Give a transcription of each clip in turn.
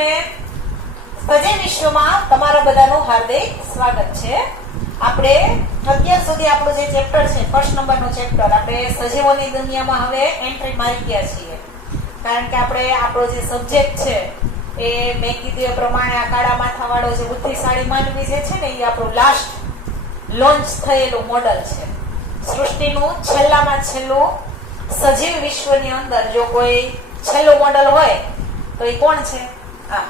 અને સજીવ વિશ્વમાં તમારા બધાનું હાર્દિક સ્વાગત છે. આપણે અત્યાર સુધી આપણું જે ચેપ્ટર છે, ફર્સ્ટ નંબરનું ચેપ્ટર, આપણે સજીવોની દુનિયામાં હવે એન્ટ્રી મારી ગયા છીએ. કારણ કે આપણે આપણો જે સબ્જેક્ટ છે એ મેં કીધું એ પ્રમાણે આ કાળા માથાવાળો જે બુદ્ધિશાળી માનવી જે છે ને એ આપણું લાસ્ટ લોન્ચ થયેલું મોડલ છે. સૃષ્ટિનું છેલ્લામાં છેલ્લું સજીવ વિશ્વની અંદર જો કોઈ છેલ્લું મોડલ હોય તો એ કોણ છે? હા,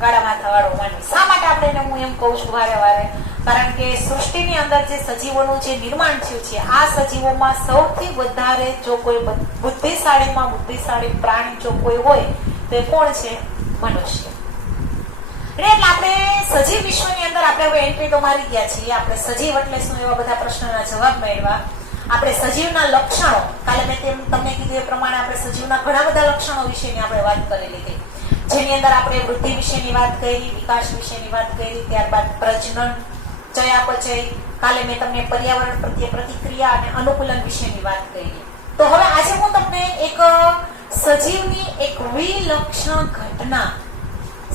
કાળા માથાવાળો માનવી. શા માટે આપણે એને હું એમ કહું છું વારે વારે? કારણ કે સૃષ્ટિની અંદર જે સજીવોનું જે નિર્માણ થયું છે, આ સજીવોમાં સૌથી વધારે જો કોઈ બુદ્ધિશાળીમાં બુદ્ધિશાળી પ્રાણી જો કોઈ હોય તો એ કોણ છે? મનુષ્ય. એટલે આપણે સજીવ વિશ્વની અંદર આપણે હવે એન્ટ્રી તો મારી ગયા છીએ. આપણે સજીવ એટલે શું એવા બધા પ્રશ્નોના જવાબ મેળવા. આપણે સજીવના લક્ષણો, કાલે મેં તમને કીધું એ પ્રમાણે આપણે સજીવના ઘણા બધા લક્ષણો વિશેની આપણે વાત કરેલી હતી. જેની અંદર આપણે વૃદ્ધિ વિશેની વાત કરી, વિકાસ વિશેની વાત કરી, ત્યારબાદ પ્રજનન, ચયાપચય. કાલે મેં તમને પર્યાવરણ પ્રત્યે પ્રતિક્રિયા અને અનુકૂલન વિશેની વાત કરી. તો હવે આજે હું તમને એક સજીવની એક વિલક્ષણ ઘટના,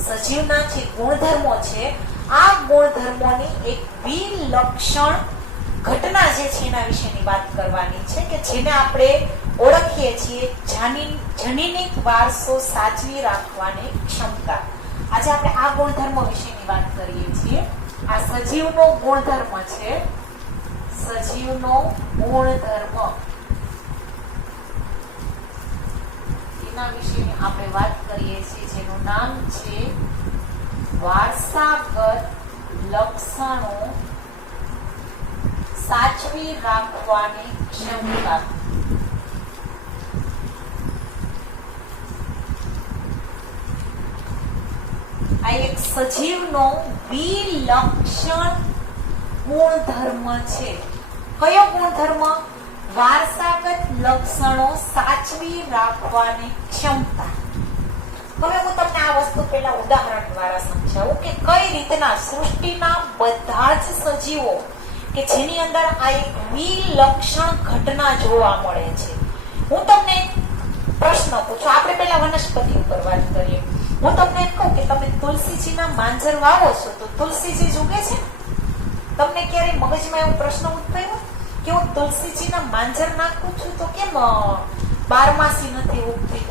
સજીવના જે ગુણધર્મો છે, આ ગુણધર્મોની એક વિલક્ષણ ઘટના જે છે એના વિશેની વાત કરવાની છે, કે જેને આપણે ઓળખીએ છીએ જનીનિક વારસો સાચવી રાખવાની ક્ષમતા. આજે આપણે આ ગુણધર્મ વિશેની વાત કરીએ છીએ. આ સજીવનો ગુણધર્મ છે, સજીવનો ગુણધર્મ, એના વિશેની આપણે વાત કરીએ છીએ, જેનું નામ છે વારસાગત લક્ષણો સાચવી રાખવાની ક્ષમતા. આ એક સજીવનો વિલક્ષણ ગુણધર્મ છે. કયો ગુણધર્મ? વારસાગત લક્ષણો સાચવી રાખવાની ક્ષમતા. હવે હું તમને આ વસ્તુ પહેલા ઉદાહરણ દ્વારા સમજાવું કે કઈ રીતના સૃષ્ટિના બધા જ સજીવો કે જેની અંદર આ એક વિલક્ષણ ઘટના જોવા મળે છે. હું તમને પ્રશ્ન પૂછું. આપણે પહેલા વનસ્પતિ ઉપર વાત કરીએ. હું તમને એમ કહું કે તમે તુલસીજીના માંજર વાવો છો તો તુલસીજી ઉગે છે? તમને ક્યારે મગજમાં એવો પ્રશ્ન ઉદ્ભવ્યો કે હું તુલસીજીના માંજર નાખું છું તો કેમ બારમાસી નથી ઉગતી?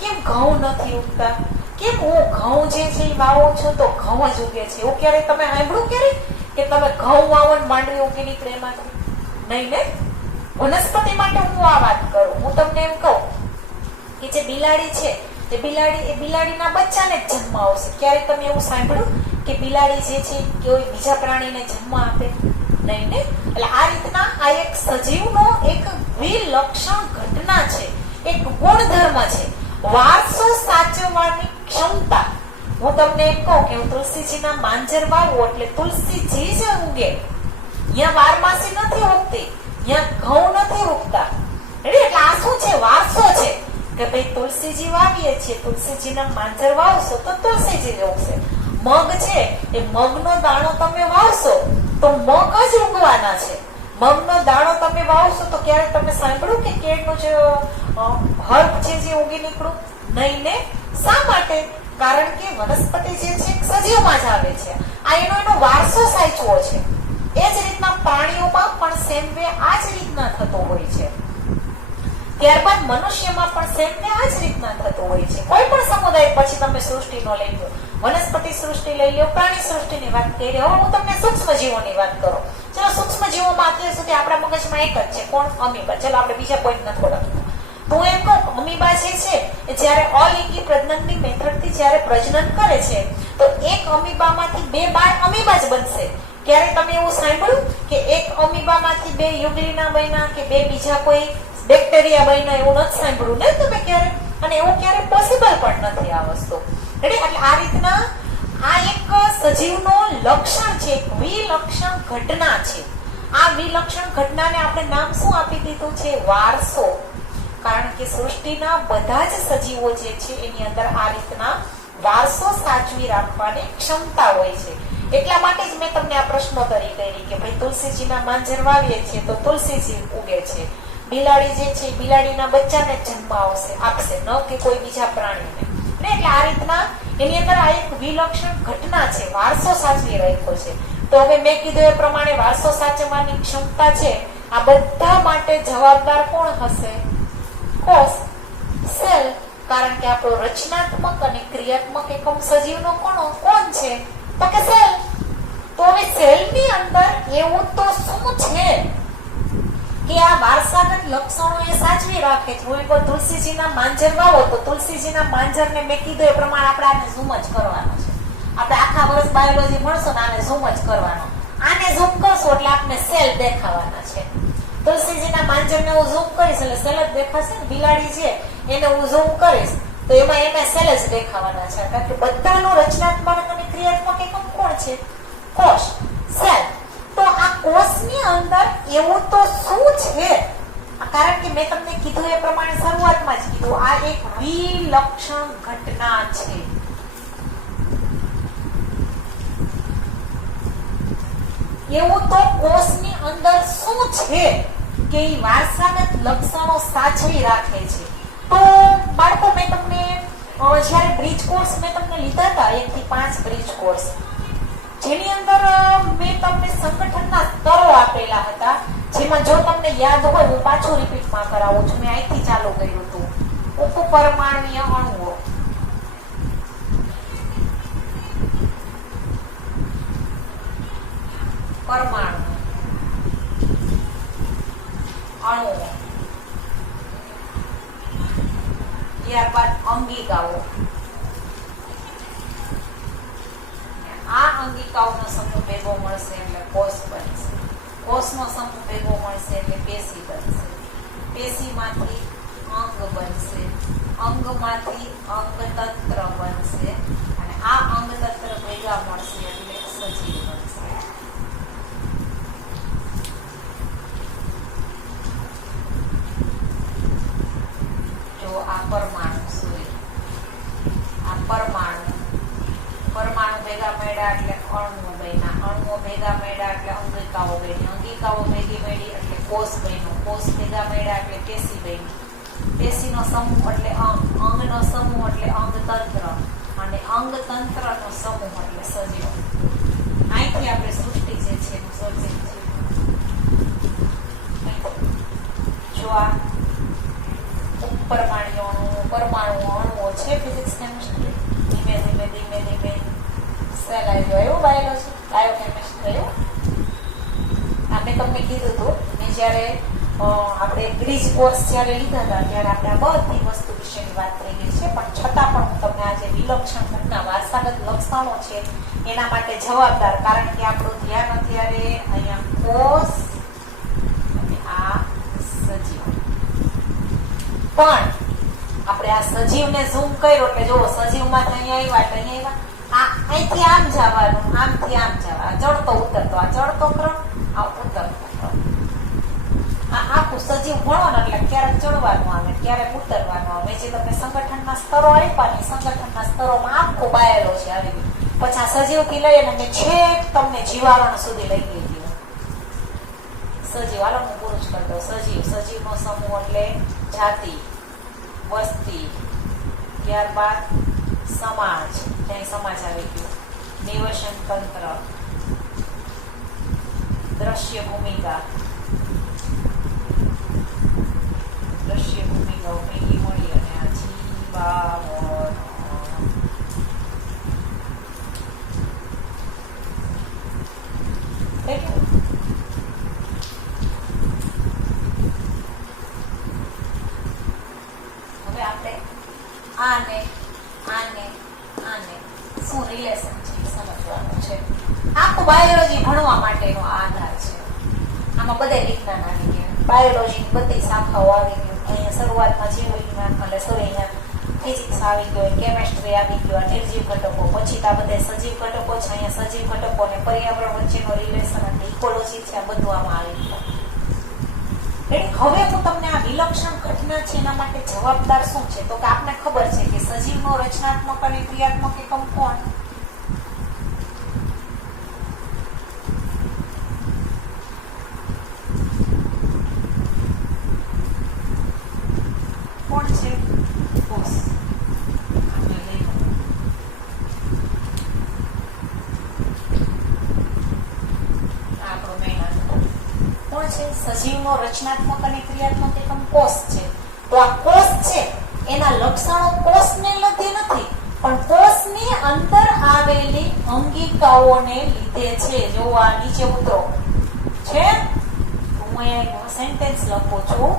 કેમ ઘઉં નથી ઉગતા? કેમ હું ઘઉં જે છે એ વાવો છો તો ઘઉં જ ઉગે છે? એવું ક્યારે તમે સાંભળ્યું ક્યારે કે તમે ઘઉં વાવો ને માંડવી ઉગી નીકળે એમાંથી? નહીં ને. વનસ્પતિ માટે હું આ વાત કરું. હું તમને એમ કહું કે જે બિલાડી છે તે બિલાડીના બચ્ચાને જ જન્મ આવશે. ક્યારે તમે એવું સાંભળ્યું કે બિલાડી જે છે કોઈ બીજા પ્રાણીને જન્મ આપે? નહીં ને. એટલે આ રીતના આ એક સજીવનો એક વિલક્ષણ ઘટના છે, એક ગુણધર્મ છે, વારસો સાચવવાની ક્ષમતા. હું તમને એમ કહું કે હું તુલસીજીના માંજર વાવું એટલે તુલસીજી જ ઉગે. અહીંયા બારમાસી નથી ઉગતી, અહીંયા ઘઉં નથી ઉગતા. એટલે આ શું છે? વારસો છે કે ભાઈ તુલસીજી વાવીએ છીએ, તુલસીજીના માંજર વાવશો તો તુલસીજી ઉગશે. મગ છે એ મગનો દાણો તમે વાવશો તો મગ જ ઉગવાના છે. મગનો દાણો તમે વાવશો તો ક્યારે તમે સાંભળ્યું કે કેળનું જે હર્બ છે જે ઉગી નીકળું? નહીં ને. શા માટે? કારણ કે વનસ્પતિ જે છે સજીવમાં જ આવે છે. આ એનો વારસો સાચવો છે. એ જ રીતના પ્રાણીઓમાં પણ સેમ વે આ જ રીતના થતો હોય છે. ત્યારબાદ મનુષ્યમાં પણ સેમ વે આ જ રીતના થતો હોય છે. કોઈ પણ સમુદાય પછી તમે સૃષ્ટિનો લઈ લો, વનસ્પતિ સૃષ્ટિ લઈ લો, પ્રાણી સૃષ્ટિની વાત કરી. હવે હું તમને સૂક્ષ્મ જીવોની વાત કરું. ચલો, સૂક્ષ્મ જીવોમાં અત્યાર સુધી આપણા મગજમાં એક જ છે. કોણ? અમીબા. ચલો આપણે બીજા પોઈન્ટ નથી ઓળખતા. હું એમ કહું, અમીબા જે છે એ જ્યારે અલિંગી પ્રજનનની મેથડથી જ્યારે પ્રજનન કરે છે તો એક અમીબામાંથી બે બાળ અમીબા જ બનશે. ક્યારે તમે એવું સાંભળ્યું કે એક અમીબામાંથી બે યુગ્લિના બન્યા કે બે બીજા કોઈ બેક્ટેરિયા બન્યા? એવું નથી સાંભળ્યું ને તમે ક્યારે. અને એવું ક્યારે પોસિબલ પણ નથી આ વસ્તુ. એટલે આ રીતના આ એક સજીવનો લક્ષણ છે, એક વિલક્ષણ ઘટના છે. આ વિલક્ષણ ઘટનાને આપણે નામ શું આપી દીધું છે? વારસો. કારણ કે સૃષ્ટિના બધા જ સજીવો જે છે એની અંદર આ રીતના વારસો સાચવી રાખવાની ક્ષમતા હોય છે. એટલા માટે જ મેં તમને આ પ્રશ્નોત્તરી કરી કે ભાઈ તુલસીજીના માંજર વાવીએ છીએ તો તુલસીજી ઉગે છે. બિલાડી જે છે બિલાડીના બચ્ચાને જન્મ આપશે, ન કે કોઈ બીજા પ્રાણીને. ને એટલે આ રીતના એની અંદર આ એક વિલક્ષણ ઘટના છે, વારસો સાચવી રાખ્યો છે. તો હવે મેં કીધું એ પ્રમાણે વારસો સાચવવાની ક્ષમતા છે, આ બધા માટે જવાબદાર કોણ હશે? કોષ, સેલ. કારણ કે આપણો રચનાત્મક અને ક્રિયાત્મક એકમ સજીવનો કોણ છે? તો કે સેલ. તો હવે સેલની અંદર એવું તો શું છે કે આ વારસાગત લક્ષણો એ સાચવી રાખે છે? કોઈ પણ તુલસીજીના માંજર વાવો તો તુલસીજીના માંજરને મેં કીધું એ પ્રમાણે આપણે આને ઝૂમ જ કરવાનો છે. આપણે આખા વર્ષ બાયોલોજી ભણશો ને આને ઝૂમ જ કરવાનો. આને ઝૂમ કરશો એટલે આપણે સેલ દેખાવાના છે. તુલસીજીના માંજરને હું ઝૂમ કરીશ એટલે સેલ જ દેખાશે ને. બિલાડી છે એને હું ઝૂમ કરીશ તો એમાં એને સેલ જ દેખાવાના છે. કારણ કે બધાનો રચનાત્મક અને ક્રિયાત્મક એકમ કોણ છે? કોષ, સેલ. તો આ કોષની અંદર એવું તો શું છે? કારણ કે મેં તમને કીધું એ પ્રમાણે શરૂઆતમાં જ કીધું, આ એક વિલક્ષણ ઘટના છે. એવું તો કોષની અંદર શું છે કે એ વારસાગત લક્ષણો સાચવી રાખે છે? તો બાળકો, મેં તમને જ્યારે બ્રિજ કોર્સ મેં તમને લીધા હતા 1 થી 5 બ્રિજ કોર્સ, જેની અંદર મેં તમને સંગઠનના સ્તરો આપેલા હતા, જેમાં જો તમને યાદ હોય હું પાછું રિપીટમાં કરાવું છું. મેં અહીંથી ચાલુ કર્યું હતું. ઉપપરમાણ્વીય અણુઓ, પરમાણુ, અણુઓ, ત્યારબાદ અંગિકાઓ. આ અંગિકાઓનો સમૂહ ભેગો મળશે એટલે કોષ બનશે. કોષનો સમૂહ ભેગો મળશે એટલે પેશી બનશે. પેશીમાંથી અંગ બનશે. અંગમાંથી અંગતંત્ર બનશે અને આ અંગતંત્ર ભેગા મળશે એટલે સજીવ બનશે. જો આ પરમાણુ, આ પરમાણુ ભેગા મળ્યા એટલે અણુઓ બન્યા. અણુઓ ભેગા મળ્યા એટલે અંગિકાઓ બની. અંગિકાઓ ભેગી મળી એટલે કોષ બન્યો. કોષ ભેગા મળ્યા એટલે પેશી બની. પેશીનો સમૂહ એટલે અંગ. અંગનો સમૂહ એટલે અંગતંત્ર અને અંગતંત્રનો સમૂહ એટલે સજીવ. અહીંથી આપણે સૃષ્ટિ જે છે એનું સર્જન છે. જો આ ઉપપરમાણ્વીય અણુઓ, પરમાણુ અણુઓ છે ફિઝિક્સ કેમિસ્ટ્રી. ધીમે ધીમે સેલ આવ્યો. એવું બાયોલોજી, બાયોકેમિસ્ટ્રી એવું. આ મેં તમને કીધું હતું, મેં જ્યારે આપણે બ્રિજ કોર્સ જ્યારે લીધા હતા ત્યારે આપણે આ બધી વસ્તુ વિશેની વાત થઈ ગઈ છે. પણ છતાં પણ હું તમને આજે વિલક્ષણ ઘટના, વારસાગત લક્ષણો છે એના માટે જવાબદાર, કારણ કે આપણું ધ્યાન અત્યારે અહીંયા કોષ અને આ સજીવ. પણ આપણે આ સજીવને ઝૂમ કર્યો એટલે જુઓ, સજીવમાં અહીંયા આવ્યા એટલે અહીંયા આવ્યા. અહીંથી આમ જવાનું, આમથી આમ જવા, ચડતો ઉતરતો, આ ચડતો ક્રમ, આ ઉતરતો ક્રમ. આ આખું સજીવ ભણો ને એટલે ક્યારેક ચડવાનું આવે, ક્યારેક ઉતરવાનું આવે. જે તમને સંગઠનના સ્તરો આપ્યા ને, સંગઠનના સ્તરોમાં આખું બાયોલોજી આવી ગયું. પછી આ સજીવથી લઈ અને મેં છેક તમને જીવાણુ સુધી લઈ ગઈ હતી. સજીવ, હાલો હું પૂરું જ કરી દઉં. સજીવનો સમૂહ એટલે જાતિ, વસ્તી, ત્યારબાદ સમાજ, ત્યાં સમાજ આવી ગયો. નિવસન તંત્ર, દ્રશ્ય ભૂમિકા, ભેગી મળી અને આ જીવાવરણ. હવે આપણે આને શું રિલેશન છે સમજવાનું છે. આખું બાયોલોજી ભણવા માટેનો આધાર છે. આમાં બધે વિજ્ઞાન આવી ગયા, બાયોલોજીની બધી શાખાઓ આવી ગઈ. અહીંયા શરૂઆતમાં જીવ વિજ્ઞાન એટલે અહીંયા ફિઝિક્સ આવી ગયો, કેમેસ્ટ્રી આવી ગયો, નિર્જીવ ઘટકો, પછી આ બધા સજીવ ઘટકો છે. અહીંયા સજીવ ઘટકો અને પર્યાવરણ વચ્ચેનો રિલેશન અને ઇકોલોજી છે, આ બધું આમાં આવી ગયું. હવે હું તમને આ વિલક્ષણ ઘટના છે એના માટે જવાબદાર શું છે? તો કે આપને ખબર છે કે સજીવનો રચનાત્મક અને ક્રિયાત્મક એકમ કોણ? કોણ છે? કોષ. આપણે જીવનો રચનાત્મક અને ક્રિયાત્મક એકમ કોષ છે. તો આ કોષ છે એના લક્ષણો કોષને લીધે નથી, પણ કોષની અંદર આવેલી અંગિકાઓને લીધે છે. જો આ નીચે ઉતરો છે, હું અહીંયા સેન્ટેન્સ લખું છું.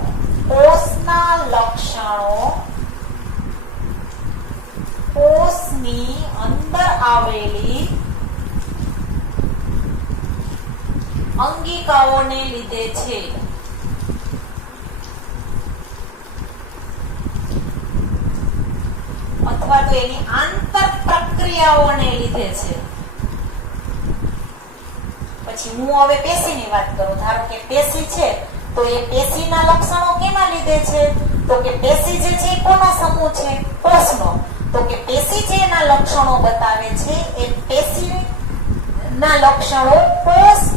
કોષના લક્ષણો કોષની અંદર આવેલી અંગિકાઓને લીધે છે. અથવા તો એની આંતર પ્રક્રિયાઓને લીધે છે. પછી હું હવે પેશીની વાત કરું. ધારો કે પેશી છે, તો એ પેશીના લક્ષણો કેના લીધે છે? તો કે પેશી જે છે એ કોનો સમૂહ છે? કોષનો. તો કે પેશી જે એના લક્ષણો બતાવે છે એ પેશી ના લક્ષણો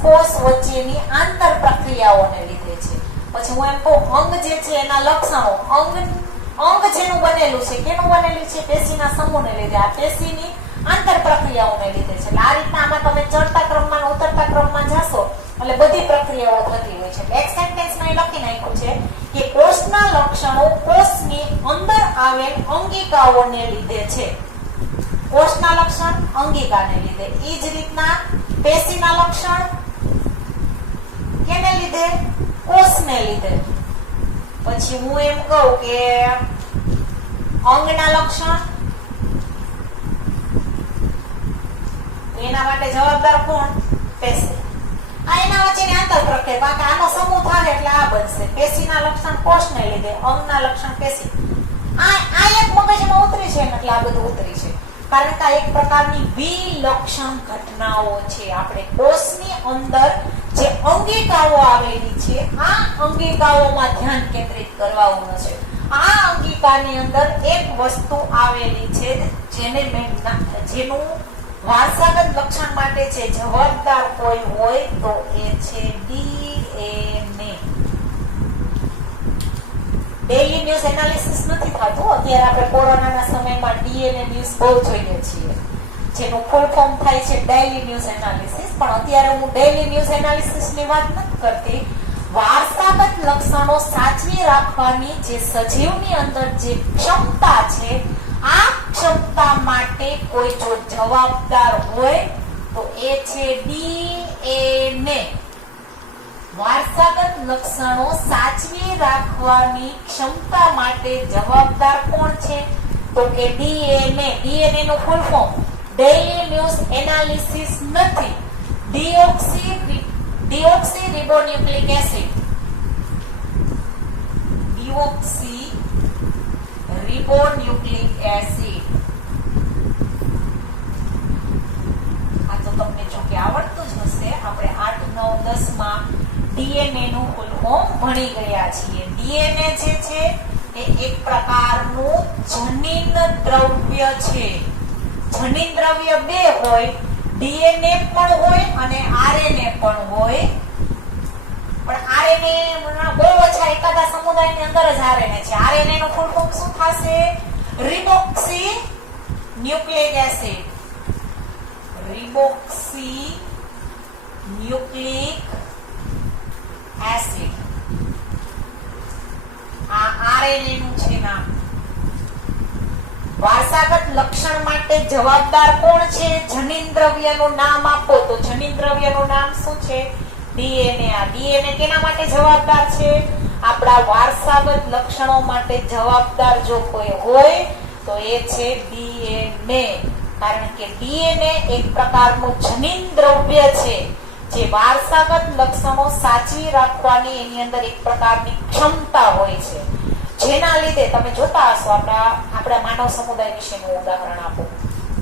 કોષ વચ્ચેની આંતર પ્રક્રિયાઓને લીધે છે. પછી હું એમ કહું અંગ જે છે એના લક્ષણો અંગ જેનું બનેલું છે, કેનું બનેલું છે? પેશીના સમૂહને લીધે. આ પેશીની આંતર પ્રક્રિયાઓને લીધે છે. એટલે આ રીતના આમાં તમે ચડતા ક્રમમાં ઉતરતા ક્રમમાં જશો એટલે બધી પ્રક્રિયાઓ થતી હોય છે. એક સેન્ટેન્સમાં એ લખી નાખ્યું છે કે કોષના લક્ષણો કોષની અંદર આવેલ અંગિકાઓને લીધે છે. કોષના લક્ષણ અંગિકાને લીધે. એ જ રીતના પેશીના લક્ષણ કેને લીધે? કોષને લીધે. પછી હું એમ કહું કે અંગના લક્ષણ, એના માટે જવાબદાર કોણ? પેશી. આ એના વચ્ચેની આંતર પ્રક્રિયા, બાકી આનો સમૂહ થાય એટલે આ બનશે. પેશીના લક્ષણ કોષને લીધે, અંગના લક્ષણ પેશી. આ એક મગજમાં ઉતરી છે એટલે આ બધું ઉતરી છે. કારણ કે આ એક પ્રકારની વિલક્ષણ ઘટનાઓ છે. આપણે કોષની અંદર જે અંગિકાઓ આવેલી છે, આ અંગિકાઓમાં ધ્યાન કેન્દ્રિત કરવાનું છે. આ અંગિકાની અંદર એક વસ્તુ આવેલી છે જેનું વારસાગત લક્ષણ માટે છે જવાબદાર કોઈ હોય તો એ છે ડીએનએ. ડેઈલી ન્યૂઝ એનાલિસિસ નથી થતું. અત્યારે આપણે કોરોનાના સમયમાં ડીએનએ ન્યૂઝ બહુ જોઈએ છીએ, જેનું ફૂલ ફોર્મ થાય છે ડેઈલી ન્યૂઝ એનાલિસિસ. પણ અત્યારે હું ડેઈલી ન્યૂઝ એનાલિસિસની વાત નથી કરતી. વારસાગત લક્ષણો સાચવી રાખવાની જે સજીવની અંદર જે ક્ષમતા છે, આ ક્ષમતા માટે કોઈ જો જવાબદાર હોય તો એ છે ડીએનએ. વારસાગત લક્ષણો સાચવી રાખવાની ક્ષમતા માટે જવાબદાર કોણ છે? તો કે ડીએનએ. ડીએનએ નું full form daily news analysis નથી, deoxyribonucleic acid. Deoxyribonucleic acid. આ તો તમને જો કે આવડતું જ હશે. આપણે 8, 9, 10 માં ડીએનએ નું ફૂલ ફોર્મ ભણી ગયા છીએ. ડીએનએ જે છે એ એક પ્રકારનું જનીન દ્રવ્ય છે. જનીન દ્રવ્ય બે હોય, ડીએનએ પણ હોય અને આરએનએ પણ હોય. પણ આરએનએ બહુ ઓછા, એકાદા સમુદાયની અંદર જ આરએનએ છે. આરએનએ નું ફૂલ ફોર્મ શું થશે? Ribonucleic acid. Ribonucleic acid. આ આરએનએ નું છે નામ. વારસાગત લક્ષણ માટે જવાબદાર કોણ છે? જનીન દ્રવ્યનું નામ આપો તો જનીન દ્રવ્યનું નામ શું છે? ડીએનએ. આ ડીએનએ કેના માટે જવાબદાર છે? આપણા વારસાગત લક્ષણો માટે જવાબદાર જો કોઈ હોય તો એ છે ડીએનએ. કારણ કે ડીએનએ એક પ્રકારનું જનીન દ્રવ્ય છે જે વારસાગત લક્ષણો સાચવી રાખવાની એની અંદર એક પ્રકારની ક્ષમતા હોય છે, જેના લીધે તમે જોતા હશો. આપણા માનવ સમુદાય વિશેનું ઉદાહરણ આપો.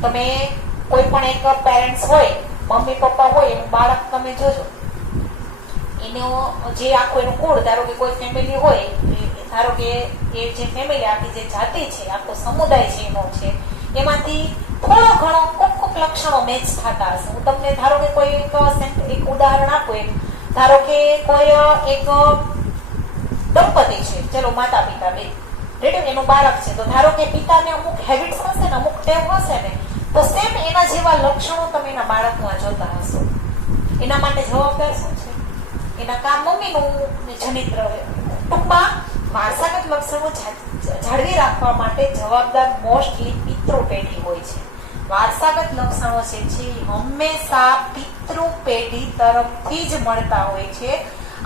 તમે કોઈ પણ એક પેરેન્ટ્સ હોય, મમ્મી પપ્પા હોય, એનું બાળક તમે જોજો, એનો જે આખું એનું કુળ, ધારો કે કોઈ ફેમિલી હોય, ધારો કે એ જે ફેમિલી આખી જે જાતિ છે, આખો સમુદાય છે એનો છે, એમાંથી થોડો ઘણો કોક લક્ષણો મેચ થતા હશે. હું તમને ધારો કે કોઈ એક ઉદાહરણ આપું. ધારો કે કોઈ એક દંપતી છે, ચલો માતા પિતા બે, રેડી, એનું બાળક છે. તો ધારો કે પિતાને અમુક હેબિટ્સ હશે ને, અમુક ટેવ હશે ને, તો સેમ એના જેવા લક્ષણો તમે એના બાળકમાં જોતા હશો. એના માટે જવાબદાર શું છે? એના કામ મમ્મીનું જનિત દ્રવ્ય. ટૂંકમાં વારસાગત લક્ષણો જાળવી રાખવા માટે જવાબદાર મોસ્ટલી પિતૃ પેઢી હોય છે. વારસાગત લક્ષણો છે હંમેશા પિતૃ પેઢી તરફથી જ મળતા હોય છે.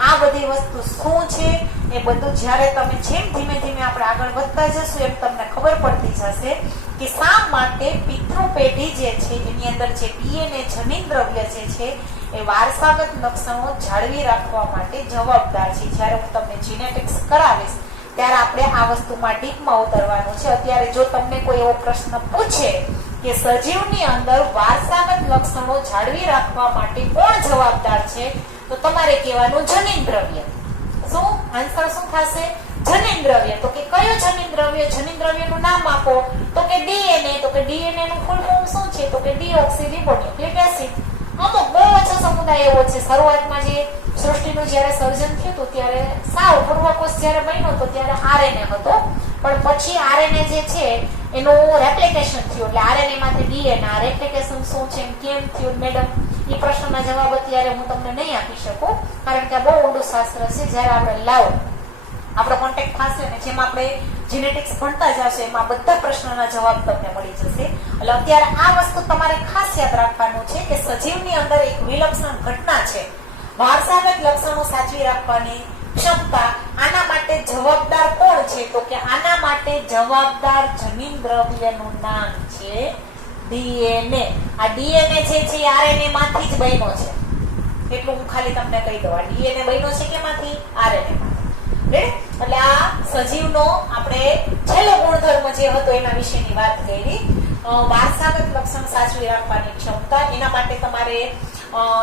આ બધી વસ્તુ શું છે એ બધું જ્યારે તમે જેમ ધીમે ધીમે આપણે આગળ વધતા જશું એમ તમને ખબર પડતી જશે કે શા માટે પિતૃ પેઢી જે છે એની અંદર જે ડીએનએ જનીન દ્રવ્ય જે છે એ વારસાગત લક્ષણો જાળવી રાખવા માટે જવાબદાર છે. જ્યારે હું તમને જીનેટિક્સ કરાવીશ ત્યારે આપણે આ વસ્તુમાં ડીપમાં ઉતરવાનું છે. અત્યારે જો તમને કોઈ એવો પ્રશ્ન પૂછે કે સજીવની અંદર વારસાગત લક્ષણો જાળવી રાખવા માટે કોણ જવાબદાર છે, તો તમારે કહેવાનું જનીન દ્રવ્ય. શું આન્સર શું થશે? જનીન દ્રવ્ય. તો કે કયો જનીન દ્રવ્ય? જનીન દ્રવ્યનું નામ આપો. તો કે ડીએનએ. તો કે ડીએનએ નું ફૂલ ફોર્મ શું છે? તો કે ડીઓક્સીરિબોન્યુક્લિક એસિડ. અમુક બહુ ઓછો સમુદાય એવો છે. શરૂઆતમાં જે સૃષ્ટિનું જ્યારે સર્જન થયું હતું ત્યારે સાવ પૂર્વકોષ જ્યારે બન્યો હતો ત્યારે આરએનએ હતો, પણ પછી આરએનએ જે છે એનું રેપ્લિકેશન થયું એટલે આરએનએ માંથી ડીએનએ. આ રેપ્લિકેશન શું છે, કેમ થયું મેડમ, એ પ્રશ્નના જવાબ અત્યારે હું તમને નહીં આપી શકું, કારણ કે આ બહુ ઊંડું શાસ્ત્ર છે. જ્યારે આપણે લાવો આપણો કોન્ટેક્ટ થશે ને જેમ આપણે જીનેટિક્સ ભણતા જશે એમાં બધા પ્રશ્નોના જવાબ તમને મળી જશે. એટલે અત્યારે આ વસ્તુ તમારે ખાસ યાદ રાખવાનું છે કે સજીવની અંદર એક વિલક્ષણ ઘટના છે, વારસાગત લક્ષણો સાચવી રાખવાની ક્ષમતા. આના માટે જવાબદાર કોણ છે? તો કે આના માટે જવાબદાર જનીન દ્રવ્યનું નામ છે ડીએનએ. આ ડીએનએ જે છે આરએનએ માંથી જ બન્યો છે, એટલું હું ખાલી તમને કહી દઉં. આ ડીએનએ બન્યો છે કેમાંથી? આરએનએ માંથી. એટલે આ સજીવનો આપણે છેલ્લો ગુણધર્મ જે હતો એના વિશેની વાત કરી. વારસાગત લક્ષણ સાચવી રાખવાની ક્ષમતા. એના માટે તમારે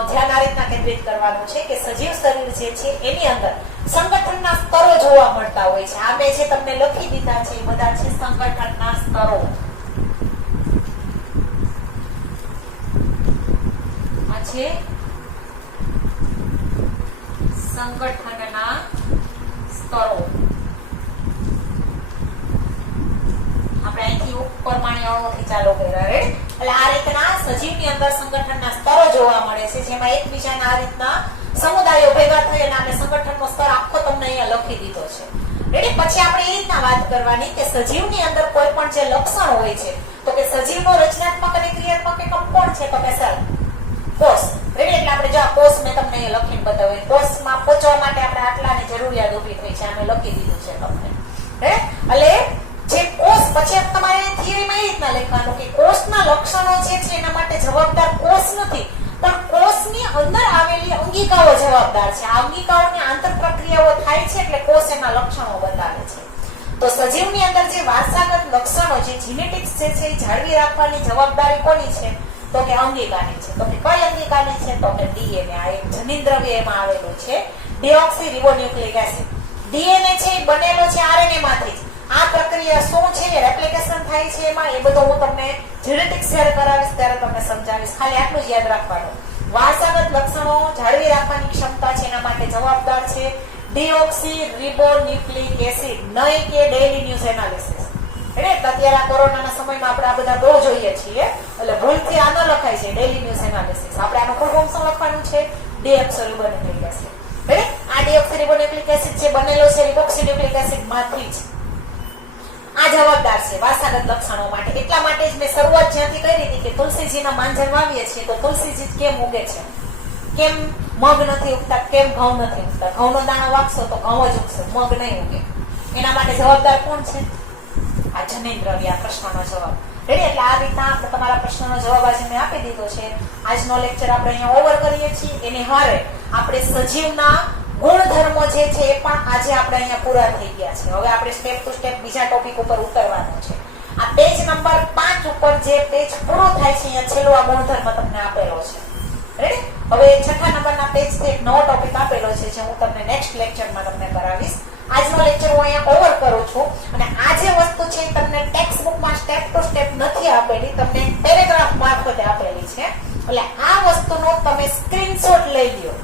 ધ્યાન આ રીતના કેન્દ્રિત કરવાનું છે કે સજીવ શરીર જે છે એની અંદર સંગઠનના સ્તરો જોવા મળતા હોય છે. આ મેં જે તમને લખી દીધા છે એ બધા છે સંગઠનના સ્તરો. આ છે સંગઠનના સ્તરો. આપણે અહીંથી ઉપર માણ્યાઓથી ચાલુ કર્યા રે. એટલે આ રીતના સજીવની અંદર સંગઠનના સ્તરો જોવા મળે છે, જેમાં એકબીજાના આ રીતના સમુદાયો ભેગા થઈ અને આપણે સંગઠનનો સ્તર આખો તમને અહીંયા લખી દીધો છે. રેડી? પછી આપણે એ રીતના વાત કરવાની કે સજીવની અંદર કોઈ પણ જે લક્ષણ હોય છે, તો કે સજીવનો રચનાત્મક અને ક્રિયાત્મક એકમ કોણ છે? તો કે સેલ, કોષ. રેડી? એટલે આપણે જો આ કોષ મેં તમને અહીંયા લખીને બતાવ્યું. કોષમાં પહોંચવા માટે આપણે આટલાની જરૂરિયાત ઊભી થઈ છે, અમે લખી દીધું છે તમને. એટલે જે કોષ, પછી તમારે થિયરીમાં એ રીતના લખવાનું કે કોષના લક્ષણો જે છે એના માટે જવાબદાર કોષ નથી, પણ કોષની અંદર આવેલી અંગિકાઓ જવાબદાર છે. આ અંગિકાઓની આંતર પ્રક્રિયાઓ થાય છે એટલે કોષ એના લક્ષણો બતાવે છે. તો સજીવની અંદર જે વારસાગત લક્ષણો જે જીનેટિક્સ જે છે એ જાળવી રાખવાની જવાબદારી કોની છે? તો કે અંગિકાની છે. તો કે કઈ અંગિકાની છે? તો કે ડીએનએ. આ એક જનીન દ્રવ્ય એમાં આવેલું છે, ડીઓક્સીરિબોન્યુક્લિક એસિડ. ડીએનએ છે એ બનેલો છે આરએનએ માંથી જ. આ પ્રક્રિયા શું છે, રેપ્લિકેશન થાય છે એમાં, એ બધું હું તમને જેનેટિક્સ જ્યારે કરાવીશ ત્યારે તમને સમજાવીશ. ખાલી આટલું જ યાદ રાખવાનું. વારસાગત લક્ષણો જાળવી રાખવાની ક્ષમતા છે એના માટે જવાબદાર છે ડીઓક્સીરિબોન્યુક્લિક એસિડ, નહીં કે ડેઇલી ન્યૂઝ એનાલિસિસ. એટલે અત્યારે આ કોરોનાના સમયમાં આપણે આ બધા બહુ જોઈએ છીએ, એટલે ભૂલથી આ ન લખાય છે ડેઇલી ન્યૂઝ એનાલિસિસ. આપણે આનું ફૂલ ફોર્મ શું લખવાનું છે? ડીઓક્સીરિબોન્યુક્લિક એસિડ. આ ડીઓક્સીરિબોન્યુક્લિક એસિડ જે બનેલો છે રિબોક્સીન્યુક્લિક એસિડ માંથી જ આ જવાબદાર છે વારસાગત લક્ષણો માટે. એટલા માટે જ મેં શરૂઆત જ્યાંથી કરી હતી કે તુલસીજીના માંજર વાવીએ છીએ તો તુલસીજી કેમ ઉગે છે, કેમ મગ નથી ઉગતા, કેમ ઘઉં નથી ઉગતા? ઘઉંનો દાણો વાગશો તો ઘઉં જ ઉગશે, મગ નહીં ઉગે. એના માટે જવાબદાર કોણ છે? આ જનીન દ્રવ્ય. આ પ્રશ્નનો જવાબ. એટલે આ રીતના આપણે તમારા પ્રશ્નનો જવાબ આજે મેં આપી દીધો છે. આજનો લેક્ચર આપણે અહીંયા ઓવર કરીએ છીએ. એની હારે આપણે સજીવના ગુણધર્મો જે છે એ પણ આજે આપણે અહીંયા પૂરા થઈ ગયા છે. હવે આપણે સ્ટેપ ટુ સ્ટેપ બીજા ટોપિક ઉપર ઉતરવાનું છે. આ પેજ નંબર 5 ઉપર જે પેજ પૂરો થાય છે અહીંયા છેલ્લો આ ગુણધર્મ તમને આપેલો છે. રેડી? હવે 6થા નંબરના પેજથી એક નવો ટોપિક આપેલો છે જે હું તમને નેક્સ્ટ લેક્ચરમાં તમને કરાવીશ. આજનો લેક્ચર હું અહીંયા ઓવર કરું છું અને આ જે વસ્તુ છે એ તમને ટેક્સ્ટ બુકમાં સ્ટેપ ટુ સ્ટેપ નથી આપેલી, તમને પેરેગ્રાફ મારફતે આપેલી છે. એટલે આ વસ્તુનો તમે સ્ક્રીનશોટ લઈ લ્યો.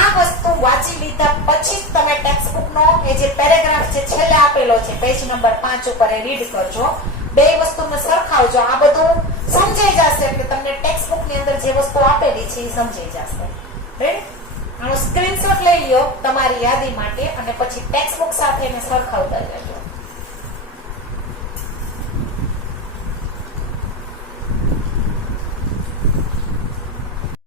આ વસ્તુ વાંચી લીધા પછી તમે ટેક્સ્ટ બુકનો એ જે પેરેગ્રાફ છે છેલ્લે આપેલો છે પેજ નંબર 5 ઉપર એ રીડ કરજો. બે વસ્તુને સરખાવજો. આ બધું સમજાઈ જશે એટલે તમને ટેક્સ્ટ બુકની અંદર જે વસ્તુ આપેલી છે એ સમજાઈ જશે. રેડી? આનો સ્ક્રીનશોટ લઈ લ્યો તમારી યાદી માટે અને પછી ટેક્સ્ટ બુક સાથે એને સરખાવતા જજો.